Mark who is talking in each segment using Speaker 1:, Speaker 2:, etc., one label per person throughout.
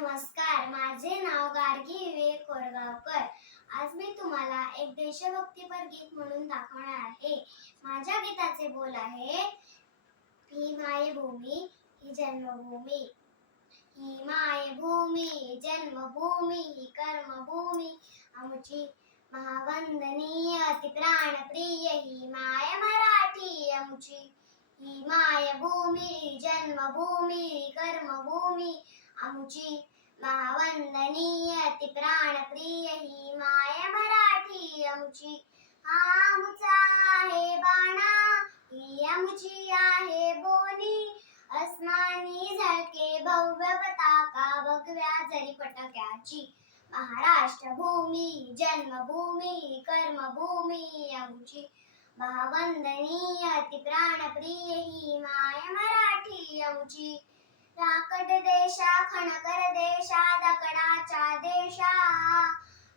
Speaker 1: नमस्कार. माझे नाव गार्गी विवेक कोरगावकर. आज मी तुम्हाला एक देशभक्तीपर गीत म्हणून दाखवणार आहे. माझ्या गीताचे बोल आहे ही मायभूमी ही जन्मभूमी. ही मायभूमी जन्मभूमी ही कर्मभूमी. आमची महावंदनीय अति प्राणप्रिय ही माय मराठी. आमची ही मायभूमी जन्मभूमी कर्मभूमी. आमची महावंदनीय ती प्राणप्रिय ही माय मराठी आमची. हा आमचा आहे बाणा ही आमची आहे बोली अस्मानी झळके भव्य पताका भगव्या जरी पटक्याची. महाराष्ट्र भूमी जन्मभूमी कर्मभूमी आमची. महावंदनीय ती प्राणप्रिय ही माय मराठी आमची. राकट देशा खणकर देशा दगडाच्या देशा.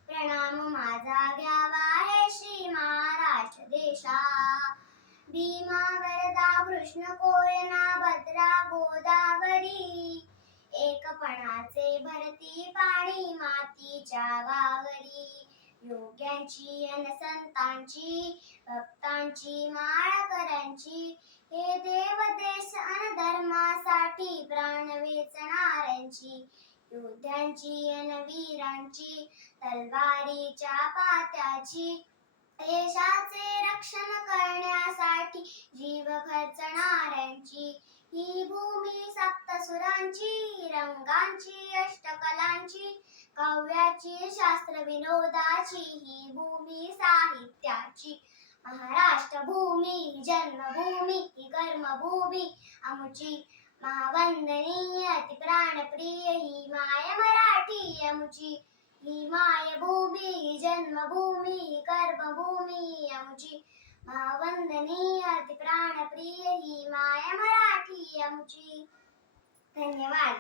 Speaker 1: प्रणाम माझा घ्यावा हे श्री महाराज देशा. भीमा वरदा कृष्ण कोयना भद्रा गोदावरी. एकपणाचे भरती पाणी मातीच्या वावरी. योग्यांची अन संतांची भक्तांची माळकरांची हे देव देश अन साठी प्राण वेचणाऱ्यांची योद्ध्यांची अन वीरांची तलवारीच्या पात्याची. देशाचे रक्षण करण्यासाठी जीव खर्चणाऱ्यांची ही भूमी सप्तसुरांची रंगांची अष्टकलांची काव्याची शास्त्र विनोदाची ही भूमी साहित्याची. महाराष्ट्र भूमी जन्मभूमी ही कर्मभूमी आमची महावंदनीय ती प्राणप्रिय ही माय मराठी मुची ही मायभूमी ही जन्मभूमी ही कर्मभूमी आमची महावंदनीय ती प्राणप्रिय ही माय मराठी आमची धन्यवाद.